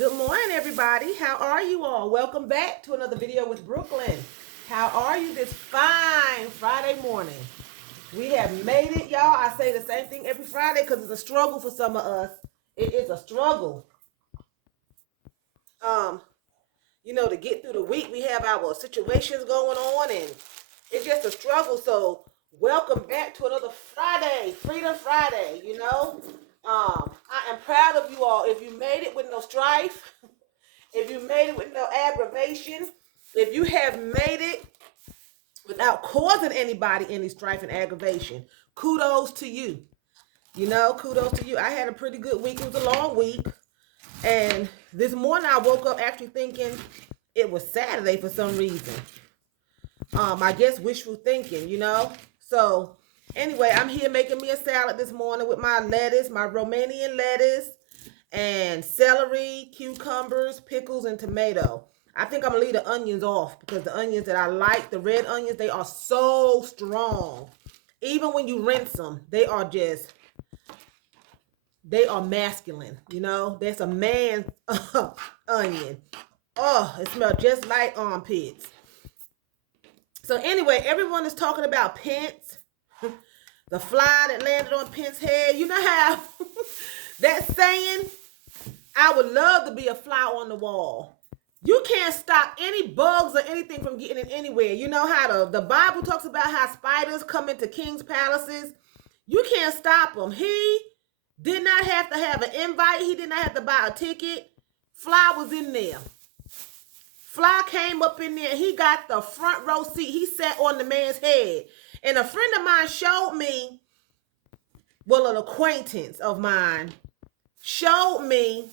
Good morning, everybody. How are you all? Welcome back to another video with Brooklyn. How are you this fine Friday morning? We have made it, y'all. I say the same thing every Friday because it's a struggle for some of us. It is a struggle. Um, to get through the week, we have our situations going on, and it's just a struggle. So, welcome back to another Friday, Freedom Friday. I am proud of you all. If you made it with no strife, if you made it with no aggravation, if you have made it without causing anybody any strife and aggravation, kudos to you. Kudos to you. I had a pretty good week. It was a long week. And this morning I woke up actually thinking it was Saturday for some reason. I guess wishful thinking. So anyway, I'm here making me a salad this morning with my lettuce, my Romanian lettuce, and celery, cucumbers, pickles, and tomato. I think I'm gonna leave the onions off because the onions that I like, the red onions, they are so strong. Even when you rinse them, they are masculine. That's a man's onion. Oh, it smells just like armpits. So anyway, everyone is talking about Pence, the fly that landed on Pence's head. You know how that saying, I would love to be a fly on the wall. You can't stop any bugs or anything from getting in anywhere. You know how the Bible talks about how spiders come into king's palaces. You can't stop them. He did not have to have an invite. He did not have to buy a ticket. Fly was in there. Fly came up in there. He got the front row seat. He sat on the man's head. And a friend of mine showed me, well, an acquaintance of mine showed me,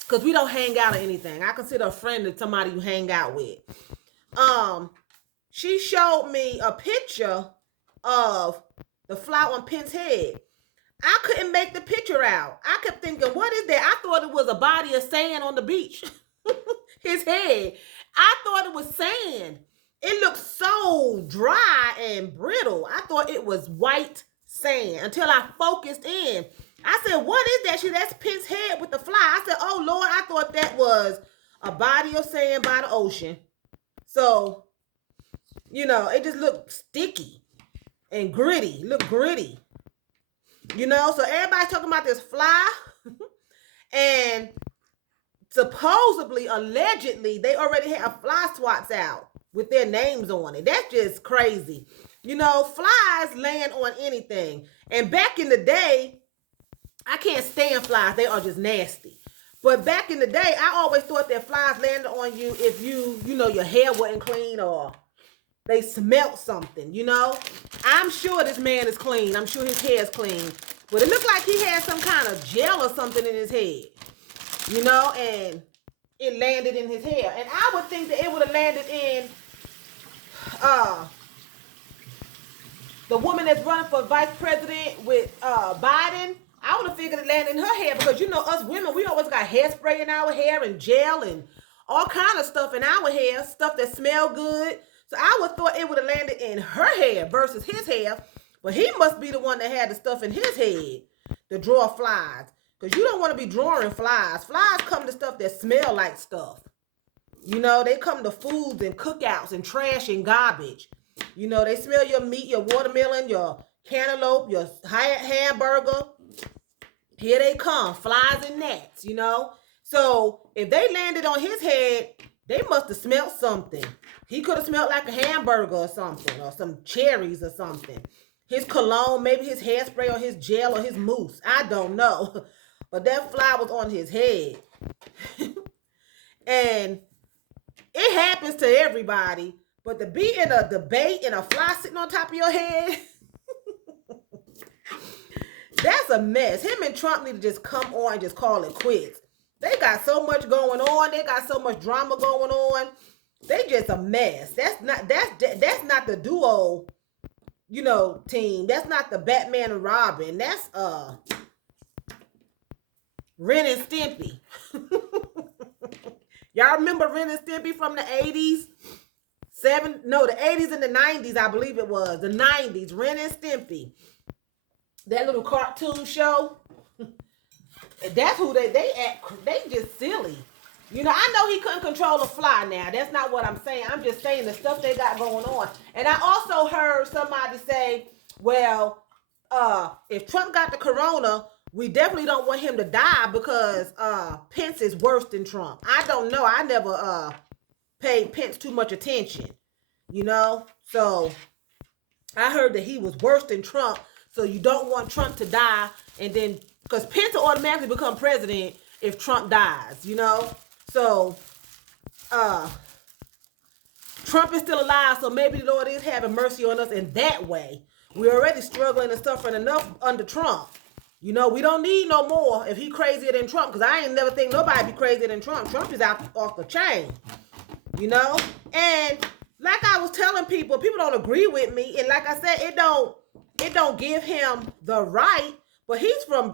because we don't hang out or anything. I consider a friend as somebody you hang out with. She showed me a picture of the fly on Pence's head. I couldn't make the picture out. I kept thinking, what is that? I thought it was a body of sand on the beach. His head. I thought it was sand. It looked so dry and brittle. I thought it was white sand until I focused in. I said, what is that? That's Pence's head with the fly. I said, oh, Lord, I thought that was a body of sand by the ocean. So, it just looked sticky and gritty. Looked gritty. So everybody's talking about this fly. And supposedly, allegedly, they already have fly swats out with their names on it. That's just crazy. Flies land on anything. And back in the day, I can't stand flies. They are just nasty. But back in the day, I always thought that flies landed on you if your hair wasn't clean or they smelled something, I'm sure this man is clean. I'm sure his hair is clean. But it looked like he had some kind of gel or something in his head, and it landed in his hair. And I would think that it would have landed in the woman that's running for vice president with Biden. I would have figured it landed in her hair because, us women, we always got hairspray in our hair and gel and all kind of stuff in our hair, stuff that smell good. So I would have thought it would have landed in her hair versus his hair. But he must be the one that had the stuff in his head to draw flies. Because you don't want to be drawing flies. Flies come to stuff that smell like stuff. They come to foods and cookouts and trash and garbage. They smell your meat, your watermelon, your cantaloupe, your hamburger. Here they come, flies and gnats, So if they landed on his head, they must have smelled something. He could have smelled like a hamburger or something, or some cherries or something. His cologne, maybe his hairspray or his gel or his mousse. I don't know. But that fly was on his head. And it happens to everybody. But to be in a debate and a fly sitting on top of your head, that's a mess. Him and Trump need to just come on and just call it quits. They got so much going on. They got so much drama going on. They just a mess. That's not the duo, team. That's not the Batman and Robin. That's Ren and Stimpy. Y'all remember Ren and Stimpy from the 80s? The 80s and the 90s, I believe it was. The 90s, Ren and Stimpy. That little cartoon show. That's who they act. They just silly. You know, I know he couldn't control a fly now. That's not what I'm saying. I'm just saying the stuff they got going on. And I also heard somebody say, well, if Trump got the corona, we definitely don't want him to die because Pence is worse than Trump. I don't know. I never paid Pence too much attention. You know? So I heard that he was worse than Trump. So you don't want Trump to die, and then because Pence will automatically become president if Trump dies, you know? So Trump is still alive, so maybe the Lord is having mercy on us in that way. We're already struggling and suffering enough under Trump. You know, we don't need no more if he crazier than Trump, because I ain't never think nobody be crazier than Trump. Trump is out off the chain, you know? And like I was telling people don't agree with me, and like I said, it don't give him the right, but he's from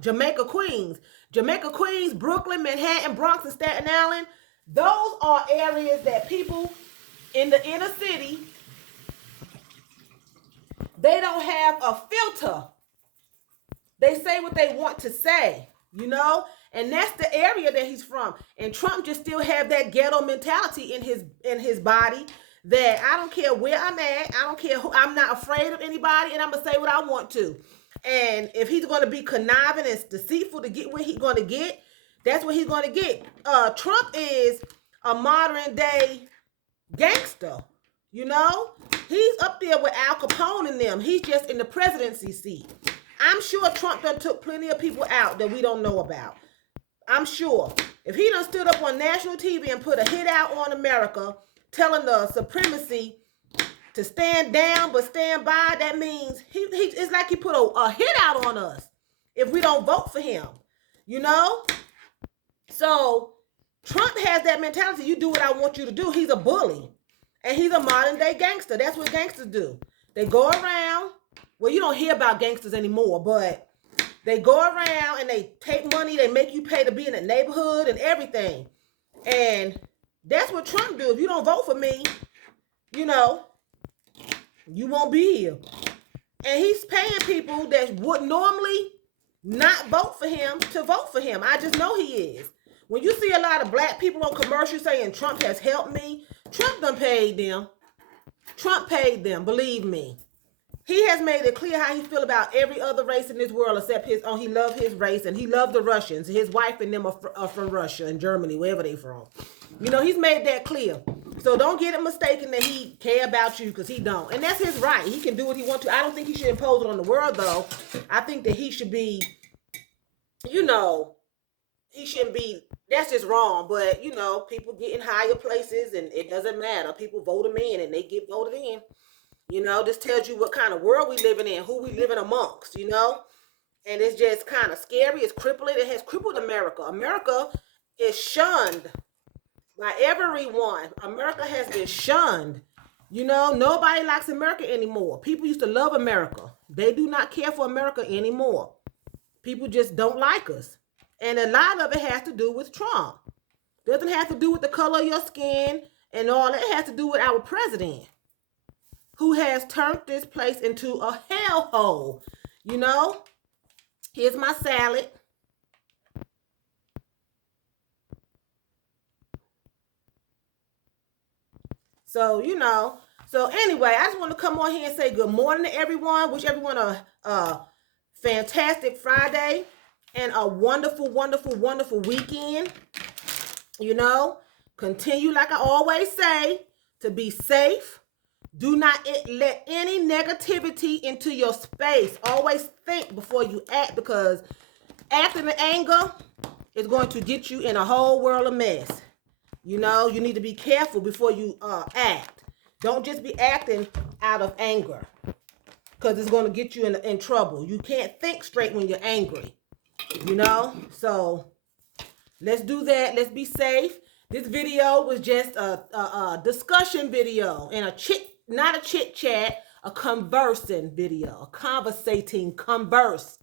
Jamaica, Queens. Jamaica, Queens, Brooklyn, Manhattan, Bronx, and Staten Island. Those are areas that people in the inner city, they don't have a filter. They say what they want to say, you know? And that's the area that he's from. And Trump just still have that ghetto mentality in his body that I don't care where I'm at. I don't care who. I'm not afraid of anybody, and I'm going to say what I want to. And if he's going to be conniving and deceitful to get what he's going to get, that's what he's going to get. Trump is a modern day gangster, you know? He's up there with Al Capone and them. He's just in the presidency seat. I'm sure Trump done took plenty of people out that we don't know about. I'm sure. If he done stood up on national TV and put a hit out on America telling the supremacy to stand down but stand by, that means it's like he put a hit out on us if we don't vote for him, you know? So Trump has that mentality. You do what I want you to do. He's a bully. And he's a modern day gangster. That's what gangsters do. They go around. Well, you don't hear about gangsters anymore, but they go around and they take money. They make you pay to be in the neighborhood and everything. And that's what Trump do. If you don't vote for me, you know, you won't be here. And he's paying people that would normally not vote for him to vote for him. I just know he is. When you see a lot of black people on commercials saying Trump has helped me, Trump done paid them. Trump paid them, believe me. He has made it clear how he feel about every other race in this world except his own. He loved his race and he loved the Russians. His wife and them are from Russia and Germany, wherever they from. You know, he's made that clear. So don't get it mistaken that he care about you, because he don't. And that's his right. He can do what he wants to. I don't think he should impose it on the world, though. I think that he should be, you know, he shouldn't be, that's just wrong. But, you know, people get in higher places and it doesn't matter. People vote them in and they get voted in. You know, this tells you what kind of world we living in, who we living amongst, you know. And it's just kind of scary. It's crippling. It has crippled America. America is shunned by everyone. America has been shunned. You know, nobody likes America anymore. People used to love America. They do not care for America anymore. People just don't like us. And a lot of it has to do with Trump. It doesn't have to do with the color of your skin and all that. It has to do with our president, who has turned this place into a hellhole. You know? Here's my salad. So, you know. So, anyway, I just want to come on here and say good morning to everyone. Wish everyone a fantastic Friday and a wonderful, wonderful, wonderful weekend. You know, continue, like I always say, to be safe. Do not let any negativity into your space. Always think before you act, because acting in anger is going to get you in a whole world of mess. You know, you need to be careful before you act. Don't just be acting out of anger, because it's going to get you in trouble. You can't think straight when you're angry, you know? So let's do that. Let's be safe. This video was just a discussion video and not a chit chat, a conversing video, a converse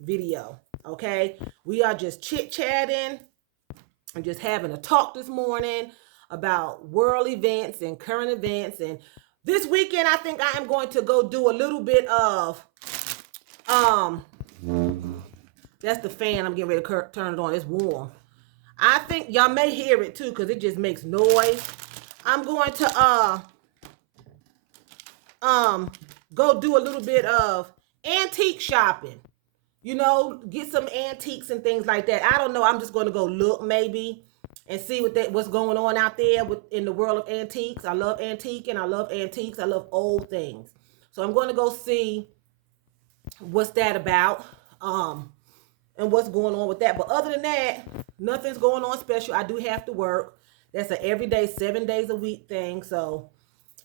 video. Okay, we are just chit chatting and just having a talk this morning about world events and current events. And this weekend, I think I am going to go do a little bit of That's the fan. I'm getting ready to turn it on. It's warm. I think y'all may hear it too because it just makes noise. I'm going to go do a little bit of antique shopping. You know, get some antiques and things like that. I don't know. I'm just going to go look maybe and see what's going on out there in the world of antiques. I love antiquing. I love antiques. I love old things. So I'm going to go see what's that about. And what's going on with that. But other than that, nothing's going on special. I do have to work. That's an everyday, 7 days a week thing. So,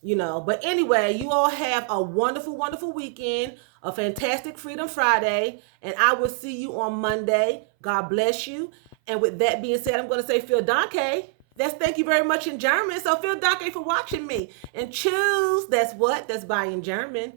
you know, but anyway, you all have a wonderful, wonderful weekend, a fantastic Freedom Friday, and I will see you on Monday. God bless you. And with that being said, I'm going to say Vielen Dank. That's thank you very much in German. So Vielen Dank for watching me. And choose, that's what? That's bye in German.